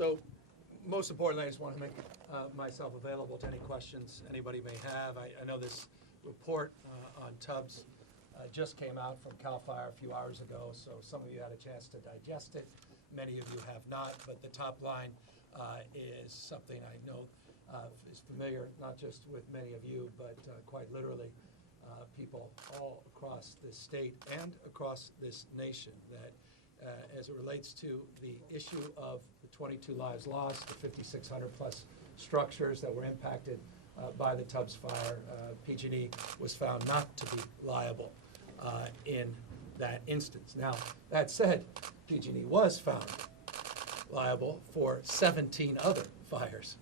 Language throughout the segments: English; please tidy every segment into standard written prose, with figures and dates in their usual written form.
So, most importantly, I just want to make myself available to any questions anybody may have. I know this report on Tubbs just came out from CAL FIRE a few hours ago, so some of you had a chance to digest it. Many of you have not, but the top line is something I know is familiar, not just with many of you, but quite literally people all across this state and across this nation, that as it relates to the issue of the 22 lives lost, the 5,600 plus structures that were impacted by the Tubbs Fire, PG&E was found not to be liable in that instance. Now, that said, PG&E was found liable for 17 other fires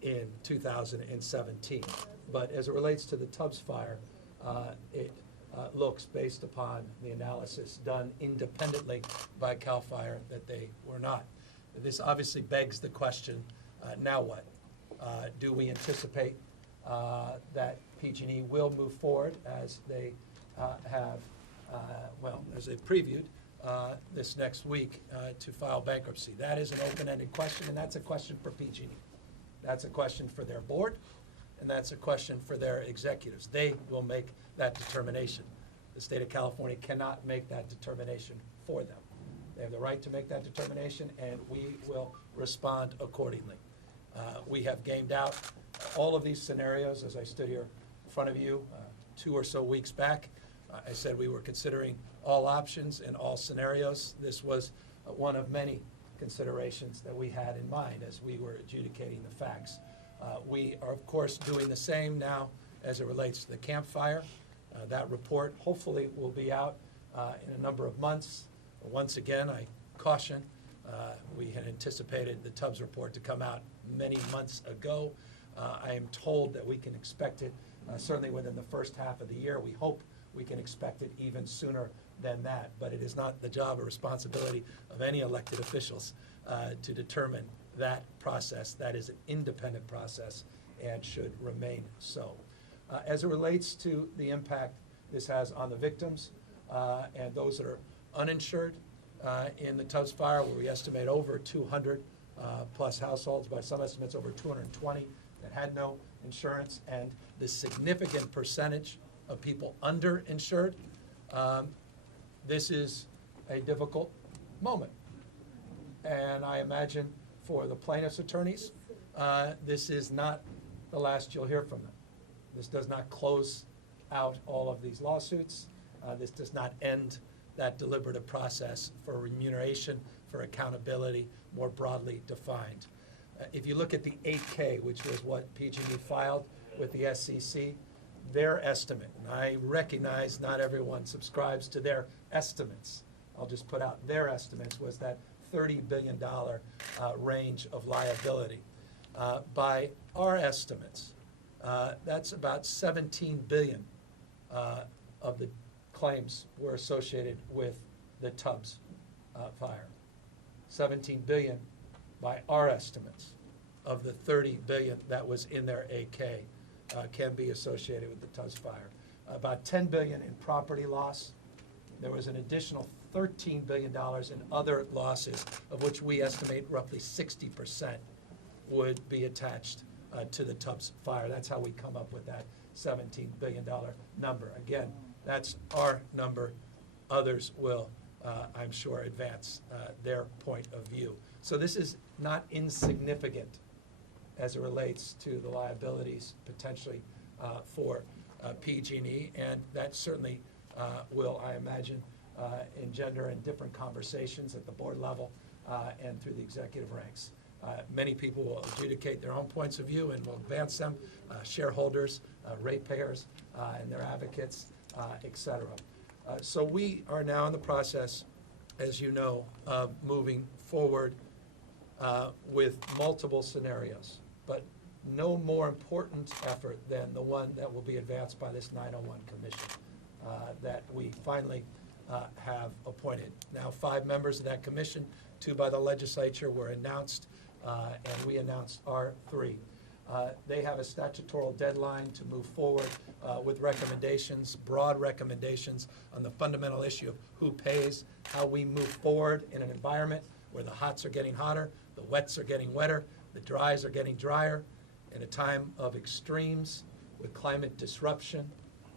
in 2017. But as it relates to the Tubbs Fire, it looks, based upon the analysis done independently by CAL FIRE, that they were not. This obviously begs the question, now what? Do we anticipate that PG&E will move forward as they have, as they've previewed this next week to file bankruptcy? That is an open-ended question, and that's a question for PG&E. That's a question for their board, and that's a question for their executives. They will make that determination. The state of California cannot make that determination for them. They have the right to make that determination, and we will respond accordingly. We have gamed out all of these scenarios as I stood here in front of you 2 or so weeks back. I said we were considering all options and all scenarios. This was one of many considerations that we had in mind as we were adjudicating the facts. We are, of course, doing the same now as it relates to the Camp Fire. That report hopefully will be out in a number of months. Once again, I caution, we had anticipated the Tubbs report to come out many months ago. I am told that we can expect it certainly within the first half of the year. We hope we can expect it even sooner than that, but it is not the job or responsibility of any elected officials to determine that process. That is an independent process and should remain so. As it relates to the impact this has on the victims and those that are uninsured in the Tubbs Fire, where we estimate over 200 plus households, by some estimates over 220 that had no insurance, and the significant percentage of people underinsured, this is a difficult moment. And I imagine for the plaintiff's attorneys, this is not the last you'll hear from them. This does not close out all of these lawsuits. This does not end that deliberative process for remuneration, for accountability, more broadly defined. If you look at the 8K, which was what PG&E filed with the SEC, their estimate, and I recognize not everyone subscribes to their estimates, I'll just put out their estimates, was that $30 billion range of liability. By our estimates, that's about $17 billion of the claims were associated with the Tubbs fire. $17 billion by our estimates of the $30 billion that was in their AK can be associated with the Tubbs fire. About $10 billion in property loss. There was an additional $13 billion in other losses, of which we estimate roughly 60% would be attached to the Tubbs fire. That's how we come up with that $17 billion number. Again, that's our number. Others will, I'm sure, advance their point of view. So this is not insignificant as it relates to the liabilities potentially for PG&E, and that certainly will, I imagine, engender in different conversations at the board level and through the executive ranks. Many people will adjudicate their own points of view and will advance them, shareholders, ratepayers, and their advocates, et cetera. So we are now in the process, as you know, of moving forward with multiple scenarios, but no more important effort than the one that will be advanced by this 901 commission that we finally have appointed. Now 5 members of that commission, 2 by the legislature, were announced, and we announced our 3. They have a statutory deadline to move forward with recommendations, broad recommendations on the fundamental issue of who pays, how we move forward in an environment where the hots are getting hotter, the wets are getting wetter, the dries are getting drier, in a time of extremes with climate disruption,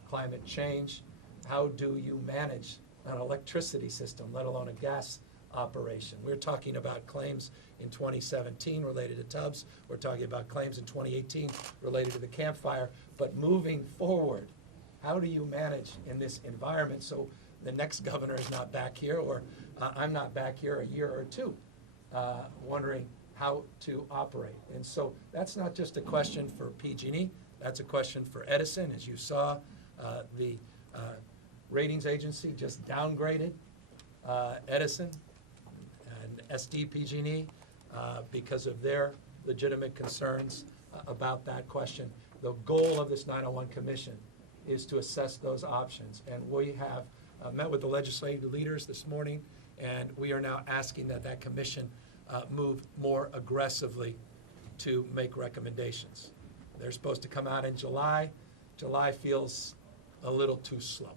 climate change. How do you manage an electricity system, let alone a gas operation? We're talking about claims in 2017 related to Tubbs. We're talking about claims in 2018 related to the Camp Fire. But moving forward, how do you manage in this environment so the next governor is not back here, or I'm not back here a year or two wondering how to operate? And so that's not just a question for PG&E, that's a question for Edison. As you saw, the ratings agency just downgraded Edison and SD PG&E because of their legitimate concerns about that question. The goal of this 901 Commission is to assess those options, and we have met with the legislative leaders this morning, and we are now asking that that commission move more aggressively to make recommendations. They're supposed to come out in July. July feels a little too slow,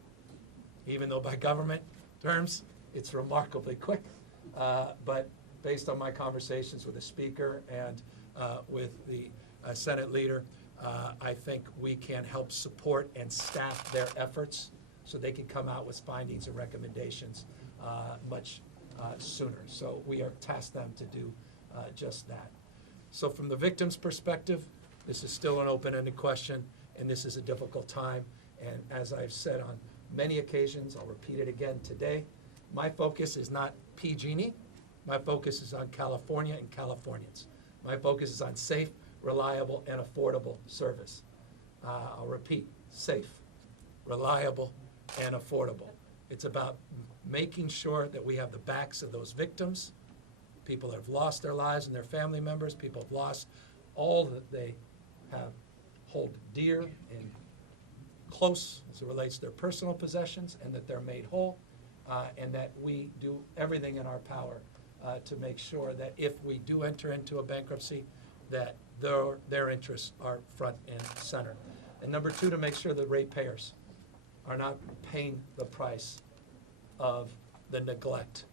even though by government terms it's remarkably quick. But based on my conversations with the Speaker and with the Senate leader, I think we can help support and staff their efforts so they can come out with findings and recommendations much sooner. So we are tasked them to do just that. So from the victim's perspective, this is still an open-ended question, and this is a difficult time. And as I've said on many occasions, I'll repeat it again today, my focus is not PG&E. My focus is on California and Californians. My focus is on safe, reliable, and affordable service. I'll repeat, safe, reliable, and affordable. It's about making sure that we have the backs of those victims. People have lost their lives and their family members. People have lost all that they have hold dear and close as it relates to their personal possessions, and that they're made whole, and that we do everything in our power to make sure that if we do enter into a bankruptcy, that their interests are front and center. And number two, to make sure that ratepayers are not paying the price of the neglect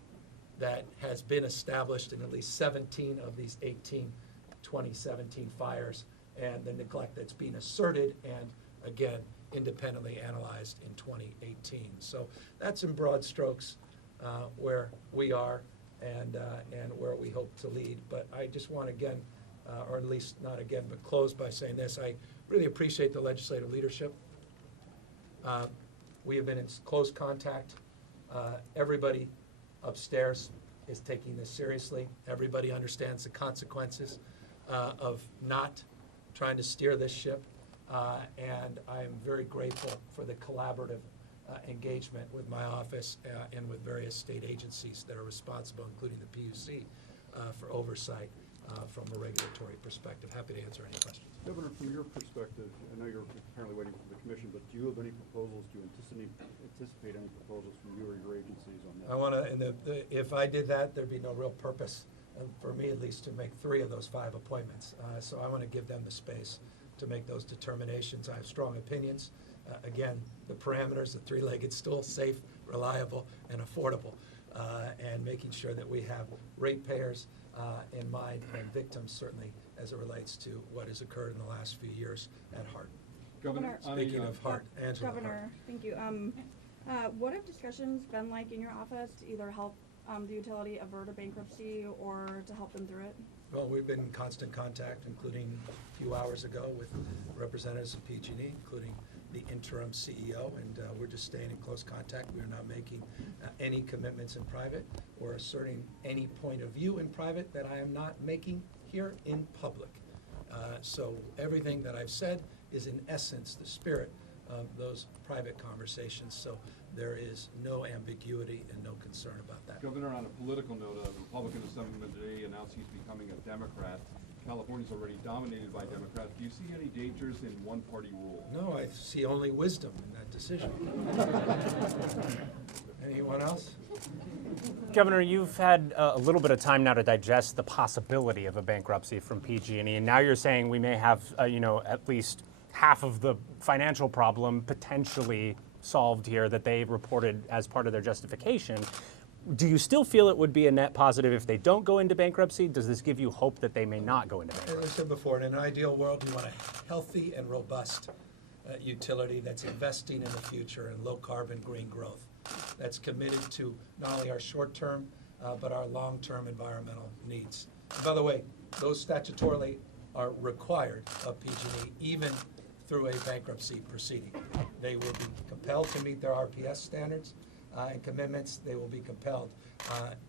that has been established in at least 17 of these 18 2017 fires, and the neglect that's being asserted and, again, independently analyzed in 2018. So that's in broad strokes where we are and where we hope to lead. But I just want, again, or at least not again, but close by saying this. I really appreciate the legislative leadership. We have been in close contact. Everybody upstairs is taking this seriously. Everybody understands the consequences of not trying to steer this ship. And I am very grateful for the collaborative engagement with my office and with various state agencies that are responsible, including the PUC, for oversight from a regulatory perspective. Happy to answer any questions. Governor, from your perspective, I know you're apparently waiting for the commission, but do you have any proposals? Do you anticipate any proposals from you or your agencies on that? I want to, if I did that, there'd be no real purpose, for me at least, to make 3 of those 5 appointments. So I want to give them the space to make those determinations. I have strong opinions. Again, the parameters, the 3-legged stool, safe, reliable, and affordable, and making sure that we have ratepayers in mind and victims, certainly, as it relates to what has occurred in the last few years at heart. Governor, speaking of heart, Angela. Governor, Hart. thank you. What have discussions been like in your office to either help the utility avert a bankruptcy or to help them through it? Well, we've been in constant contact, including a few hours ago with representatives of PG&E, including the interim CEO, and we're just staying in close contact. We are not making any commitments in private or asserting any point of view in private that I am not making here in public. So everything that I've said is in essence the spirit of those private conversations. So there is no ambiguity and no concern about that. Governor, on a political note, a Republican Assemblyman today announced he's becoming a Democrat. California's already dominated by Democrats. Do you see any dangers in one-party rule? No, I see only wisdom in that decision. Anyone else? Governor, you've had a little bit of time now to digest the possibility of a bankruptcy from PG&E, and now you're saying we may have, at least half of the financial problem potentially solved here that they reported as part of their justification. do you still feel it would be a net positive if they don't go into bankruptcy? Does this give you hope that they may not go into As I bankruptcy? said before, in an ideal world, we want a healthy and robust utility that's investing in the future in low-carbon green growth, that's committed to not only our short-term, but our long-term environmental needs. And by the way, those statutorily are required of PG&E, even through a bankruptcy proceeding. They will be compelled to meet their RPS standards and commitments. They will be compelled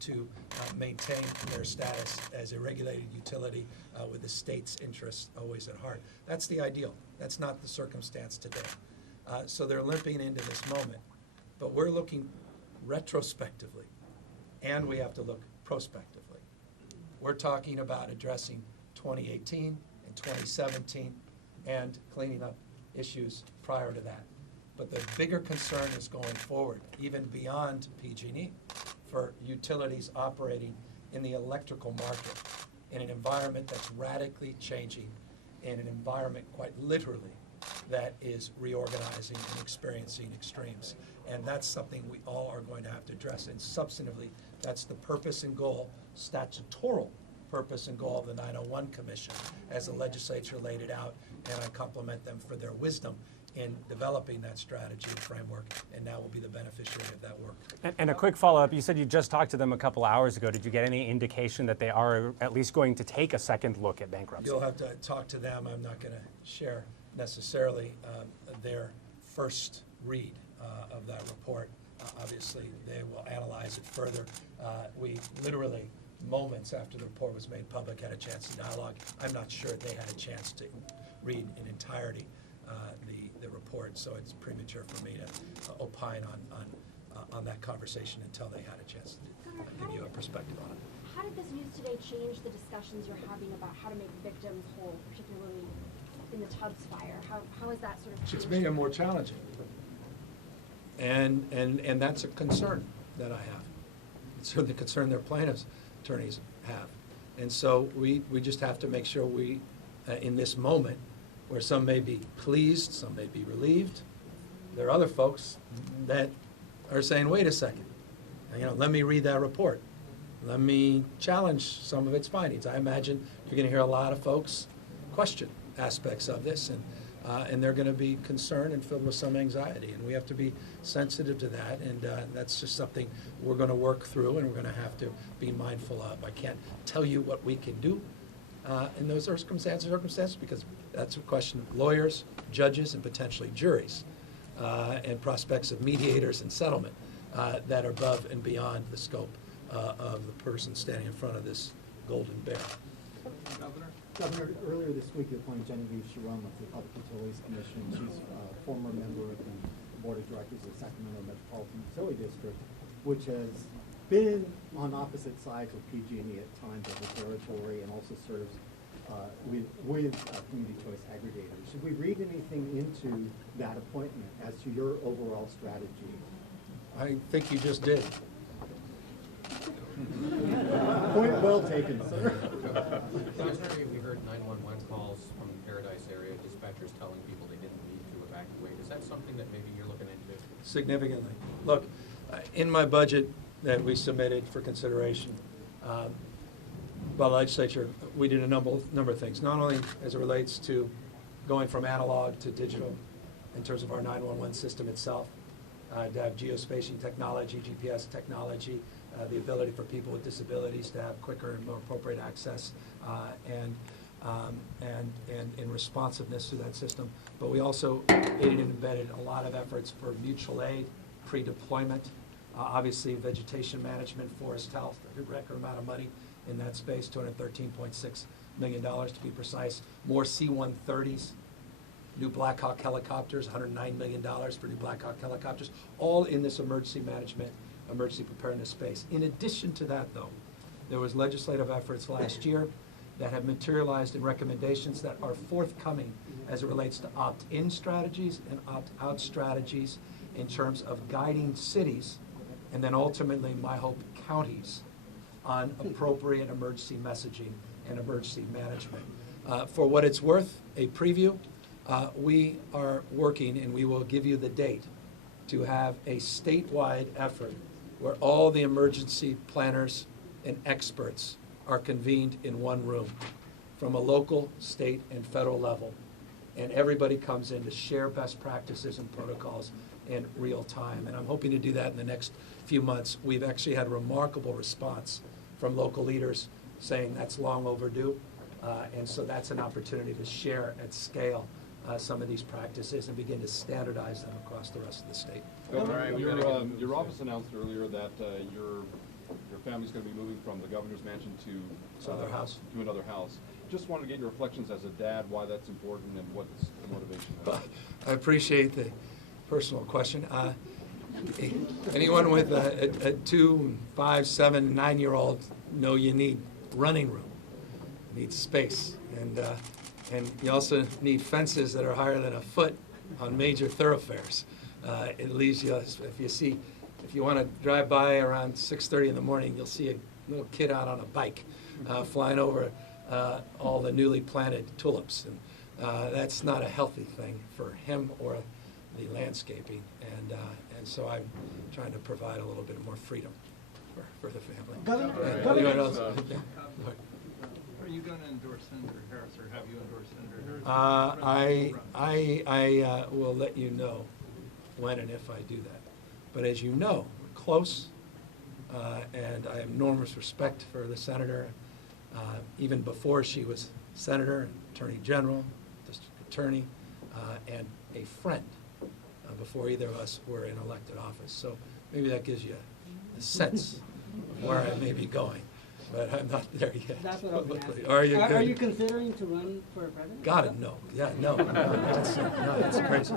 to maintain their status as a regulated utility with the state's interests always at heart. That's the ideal. That's not the circumstance today. So they're limping into this moment. But we're looking retrospectively, and we have to look prospectively. We're talking about addressing 2018 and 2017 and cleaning up issues prior to that. But the bigger concern is going forward, even beyond PG&E, for utilities operating in the electrical market in an environment that's radically changing, in an environment quite literally that is reorganizing and experiencing extremes. And that's something we all are going to have to address. And substantively, that's the purpose and goal, statutory purpose and goal of the 901 Commission, as the legislature laid it out, and I compliment them for their wisdom in developing that strategy and framework, and now will be the beneficiary of that work. And a quick follow-up, you said you just talked to them a couple hours ago. Did you get any indication that they are at least going to take a second look at bankruptcy? You'll have to talk to them. I'm not going to share necessarily their first read of that report. Obviously, they will analyze it further. We literally, moments after the report was made public, had a chance to dialogue. I'm not sure they had a chance to read in entirety the report, so it's premature for me to opine on that conversation until they had a chance to give you a perspective on it. How did this news today change the discussions you're having about how to make victims whole, particularly in the Tubbs fire? How has that sort of changed? It's made it more challenging. And that's a concern that I have. It's certainly a concern their plaintiffs' attorneys have. And so we just have to make sure we, in this moment, where some may be pleased, some may be relieved, there are other folks that are saying, wait a second, let me read that report. Let me challenge some of its findings. I imagine you're going to hear a lot of folks question aspects of this, and they're going to be concerned and filled with some anxiety, and we have to be sensitive to that, and that's just something we're going to work through and we're going to have to be mindful of. I can't tell you what we can do in those circumstances, because that's a question of lawyers, judges, and potentially juries, and prospects of mediators and settlement that are above and beyond the scope of the person standing in front of this golden bear. Governor, earlier this week you appointed Genevieve Sharon to the Public Utilities Commission. She's a former member of the Board of Directors of Sacramento Metropolitan Utility District, which has been on opposite sides of PG&E at times of the territory, and also serves with community choice aggregators. Should we read anything into that appointment as to your overall strategy? I think you just did. Point well taken, sir. Last night we heard 911 calls from the Paradise area, dispatchers telling people they didn't need to evacuate. Is that something that maybe you're looking into? Significantly. Look, in my budget that we submitted for consideration by the legislature, we did a number of things, not only as it relates to going from analog to digital in terms of our 911 system itself, to have geospatial technology, GPS technology, the ability for people with disabilities to have quicker and more appropriate access, and responsiveness to that system. But we also aided and embedded a lot of efforts for mutual aid, pre-deployment, obviously vegetation management, forest health, a record amount of money in that space, $213.6 million to be precise. More C-130s, new Black Hawk helicopters, $109 million for new Black Hawk helicopters, all in this emergency management, emergency preparedness space. In addition to that, though, there was legislative efforts last year that have materialized in recommendations that are forthcoming as it relates to opt-in strategies and opt-out strategies in terms of guiding cities, and then ultimately, my hope, counties, on appropriate emergency messaging and emergency management. For what it's worth, a preview, we are working, and we will give you the date, to have a statewide effort where all the emergency planners and experts are convened in one room from a local, state, and federal level. And everybody comes in to share best practices and protocols in real time. And I'm hoping to do that in the next few months. We've actually had a remarkable response from local leaders saying that's long overdue. And so that's an opportunity to share at scale some of these practices and begin to standardize them across the rest of the state. Governor, your office announced earlier that your family's going to be moving from the governor's mansion to Another house. To another house. Just wanted to get your reflections as a dad, why that's important, and what's the motivation. I appreciate the personal question. Anyone with a 2, 5, 7, 9-year-old know you need running room, need space, and you also need fences that are higher than a foot on major thoroughfares. It leaves you, if you want to drive by around 6:30 in the morning, you'll see a little kid out on a bike flying over all the newly planted tulips. And that's not a healthy thing for him or the landscaping. And so I'm trying to provide a little bit more freedom for the family. Anyone else? Are you going to endorse Senator Harris, or have you endorsed Senator Harris? I will let you know when and if I do that. But as you know, we're close, and I have enormous respect for the senator, even before she was senator and attorney general, district attorney, and a friend before either of us were in elected office. So maybe that gives you a sense of where I may be going, but I'm not there yet. That's what I was asking. Are you? Are you considering to run for president? God, no. Yeah, no, that's crazy.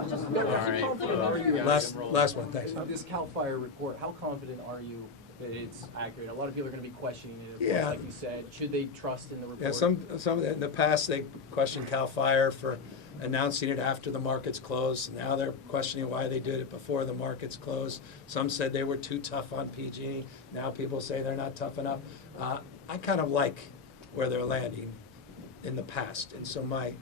Last one, thanks. This CAL FIRE report, how confident are you that it's accurate? A lot of people are going to be questioning it, Yeah. like you said. Should they trust in the report? Yeah, some in the past, they questioned CAL FIRE for announcing it after the markets closed. Now they're questioning why they did it before the markets closed. Some said they were too tough on PG. Now people say they're not tough enough. I kind of like where they're landing in the past. And so my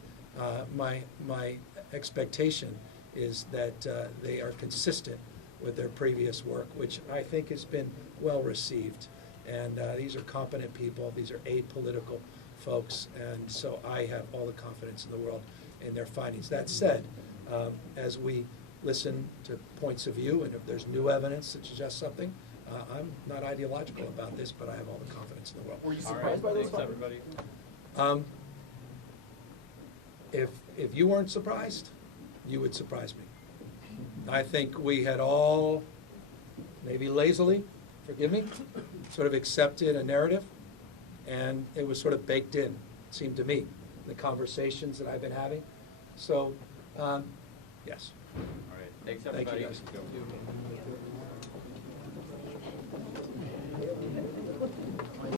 expectation is that they are consistent with their previous work, which I think has been well received. And these are competent people. These are apolitical folks. And so I have all the confidence in the world in their findings. That said, as we listen to points of view, and if there's new evidence that suggests something, I'm not ideological about this, but I have all the confidence in the world. Were you surprised by those findings? Everybody. If you weren't surprised, you would surprise me. I think we had all, maybe lazily, forgive me, sort of accepted a narrative, and it was sort of baked in, it seemed to me, the conversations that I've been having. So, yes. All right, thanks Thank you, everybody. guys.